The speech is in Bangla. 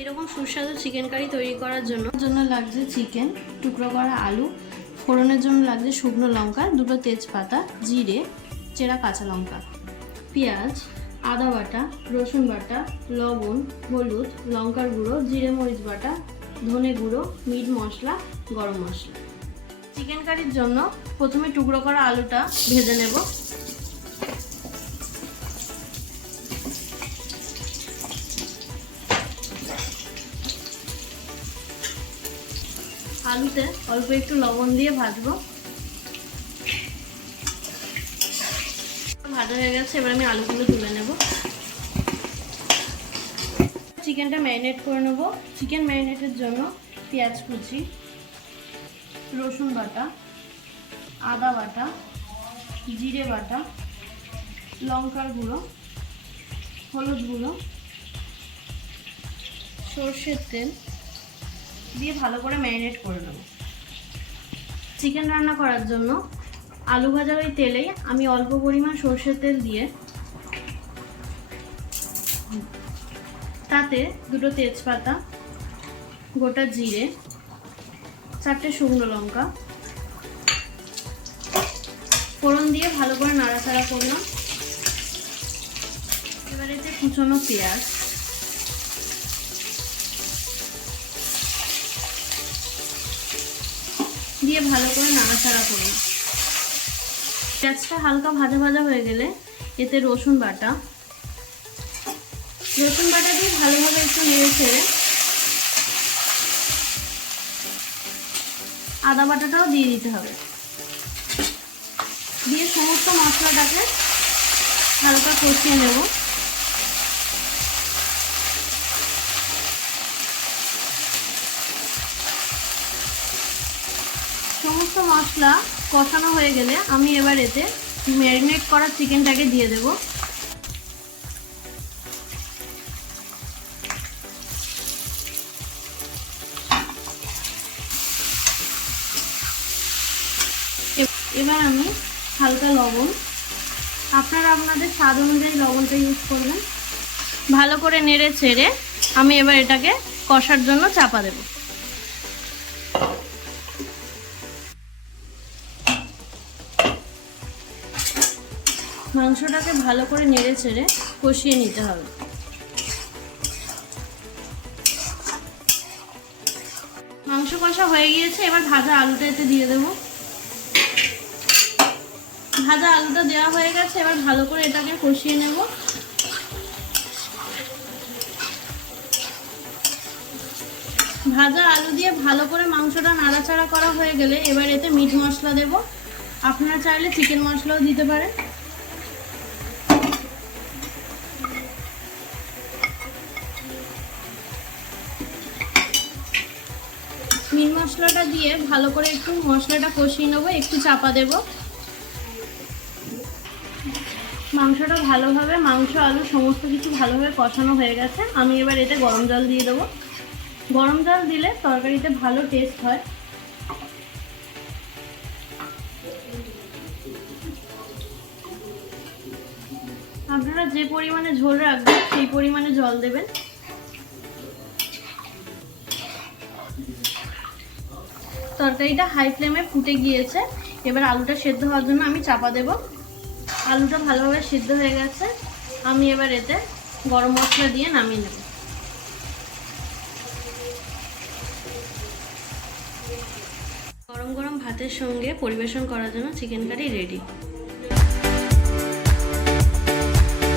এরকম সুস্বাদু চিকেন কারি তৈরি করার জন্য লাগছে চিকেন, টুকরো করা আলু, ফোড়নের জন্য লাগছে শুকনো লঙ্কা, দুটো তেজপাতা, জিরে, চেরা কাঁচা লঙ্কা, পেঁয়াজ, আদা বাটা, রসুন বাটা, লবণ, হলুদ, লঙ্কার গুঁড়ো, জিরে মরিচ বাটা, ধনে গুঁড়ো, মিট মশলা, গরম মশলা। চিকেন কারির জন্য প্রথমে টুকরো করা আলুটা ভেজে নেব। আলুতে অল্প একটু লবণ দিয়ে ভাজবো। ভাজা হয়ে গেছে, এবার আমি আলুগুলো তুলে নেব। চিকেনটা ম্যারিনেট করে নেব। চিকেন ম্যারিনেটের জন্য পেঁয়াজ কুচি, রসুন বাটা, আদা বাটা, জিরে বাটা, লঙ্কার গুঁড়ো, হলুদ গুঁড়ো, সর্ষের তেল দিয়ে ভালো করে ম্যারিনেট করে নেব। চিকেন রান্না করার জন্য আলু ভাজার ওই তেলেই আমি অল্প পরিমাণ সর্ষের তেল দিয়ে তাতে দুটো তেজপাতা, গোটা জিরে, 4টে শুকনো লঙ্কা ফোড়ন দিয়ে ভালো করে নাড়াচাড়া করলাম। এবার এতে কুচনো পেঁয়াজ, দিয়ে ভালো করে নাড়াচাড়া করলাম। পেঁয়াজটা হালকা ভাজা ভাজা হয়ে গেলে এতে রসুন বাটা দিয়ে ভালোভাবে একটু নেড়ে ছেড়ে আদা বাটাটাও দিয়ে দিতে হবে। দিয়ে সমস্ত মশলাটাকে হালকা কষিয়ে নেব। সমস্ত মশলা কষানো হয়ে গেলে আমি এবার এতে ম্যারিনেট করা চিকেনটাকে দিয়ে দেব। এবার আমি হালকা লবণ, আপনারা আপনাদের স্বাদ অনুযায়ী লবণটা ইউজ করবেন। ভালো করে নেড়ে ছেড়ে আমি এবার এটাকে কষার জন্য চাপা দেব। মাংসটাকে ভালো করে নেড়ে ছেড়ে কষিয়ে নিতে হবে। মাংস কষা হয়ে গিয়েছে, এবার ভাজা আলুটা এতে দিয়ে দেব। ভাজা আলুটা দেওয়া হয়ে গেছে, এবার ভালো করে এটাকে কষিয়ে নেব। ভাজা আলু দিয়ে ভালো করে মাংসটা নাড়াচাড়া করা হয়ে গেলে এবার এতে মিট মশলা দেব। আপনারা চাইলে চিকেন মশলাও দিতে পারেন। মিট মশলাটা দিয়ে ভালো করে একটু মশলাটা কষিয়ে নেবো, একটু চাপা দেব। মাংসটা ভালোভাবে, মাংস আলু সমস্ত কিছু ভালোভাবে কষানো হয়ে গেছে। আমি এবার এতে গরম জল দিয়ে দেবো। গরম জল দিলে তরকারিতে ভালো টেস্ট হয়। আপনারা যে পরিমাণে ঝোল রাখবেন সেই পরিমাণে জল দেবেন। তরকারিটা হাই ফ্লেমে ফুটে গিয়েছে, এবার আলুটা সেদ্ধ হওয়ার জন্য আমি চাপা দেব। আলুটা ভালোভাবে সিদ্ধ হয়ে গেছে, আমি এবার এতে গরম মশলা দিয়ে নামিয়ে নেব। গরম গরম ভাতের সঙ্গে পরিবেশন করার জন্য চিকেন কারি রেডি।